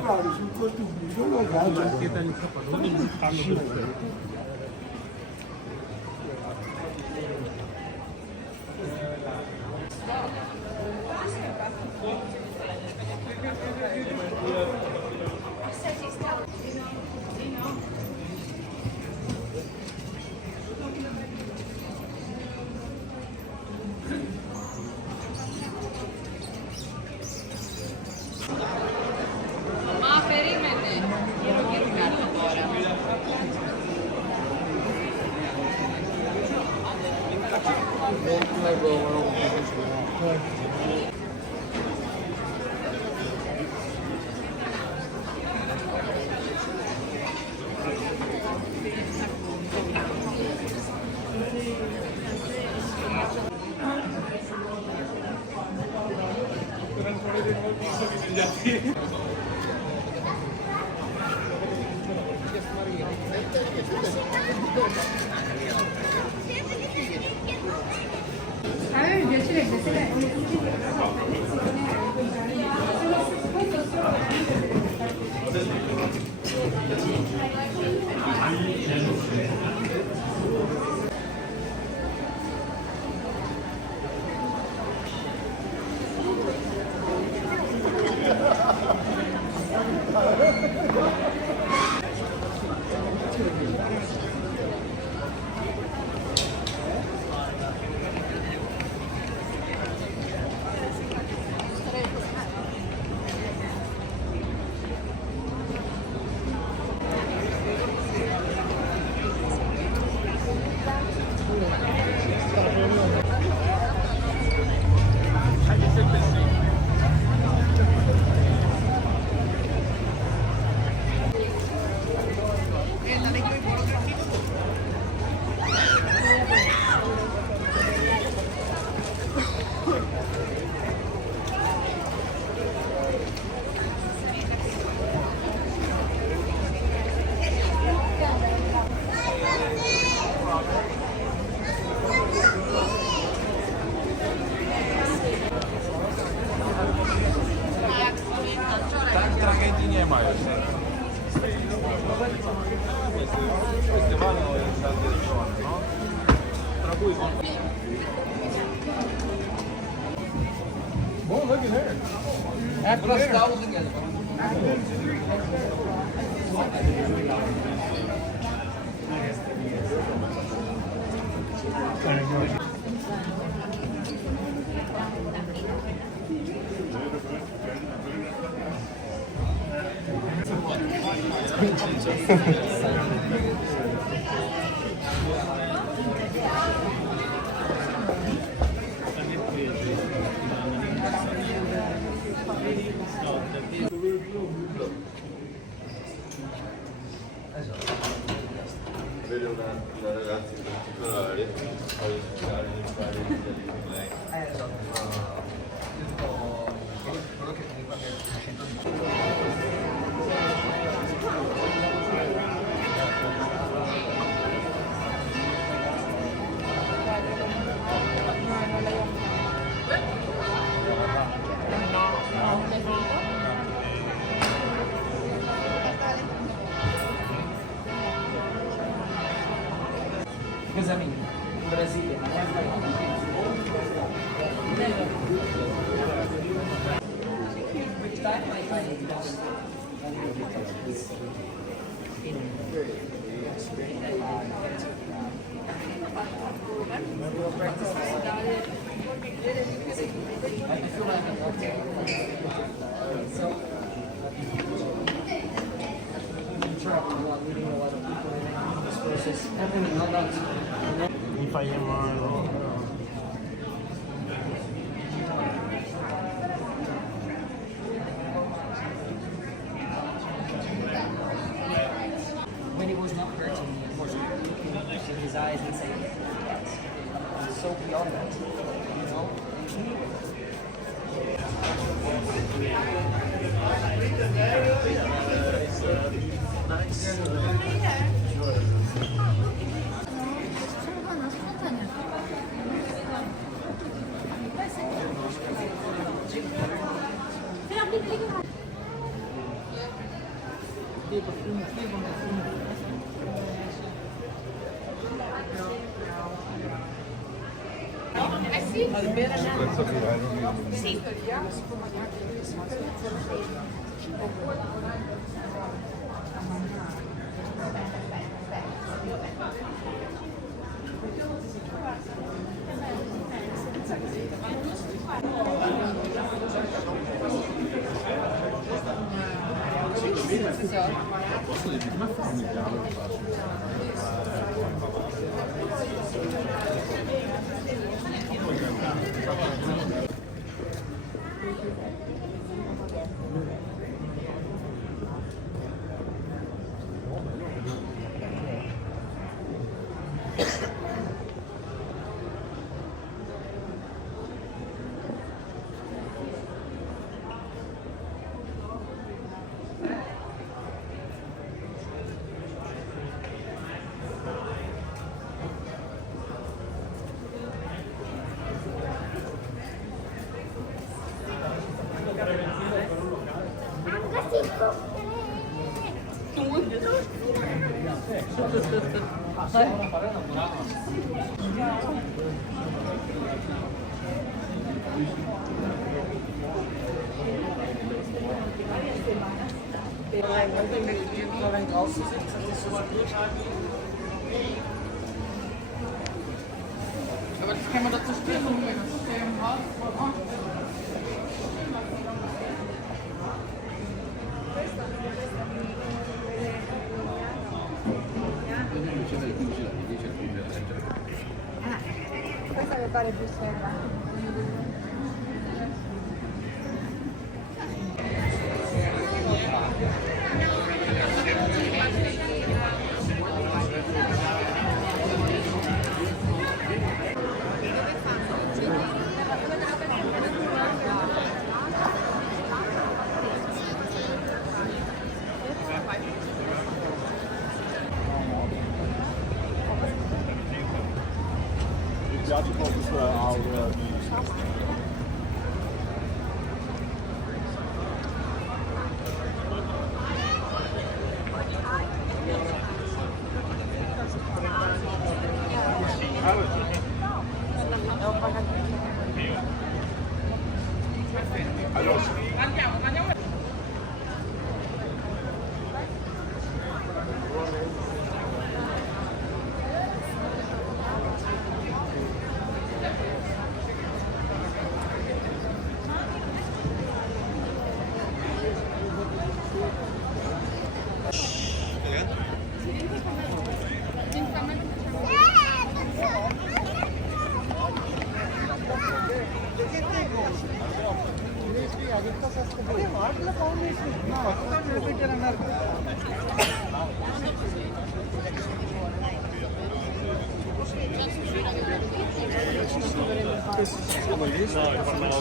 Guarda, sul costo di solo grande. A me mi piacerebbe se lei Tak tragedii nie ma już. Festiwale jest zaangażowane, no. Spróbuj. Oh, look at her. After dinner. Vede una ragazza in particolare, voglio cercare di fare l'intervista con lei. Quello che mi pare 110. Casamento in Brasile, which time I find it lost. I feel like I'm so I'm traveling a lot, meeting a lot of people in this process. Not that. If I am when it was not hurting me, of course, looking in his eyes and saying, it's so beyond that, you know? 출근은 스폰타니아. Sì. Aber das kann man dazu spielen, wenn das System hat. Questa mi pare più seria. No, io parlavo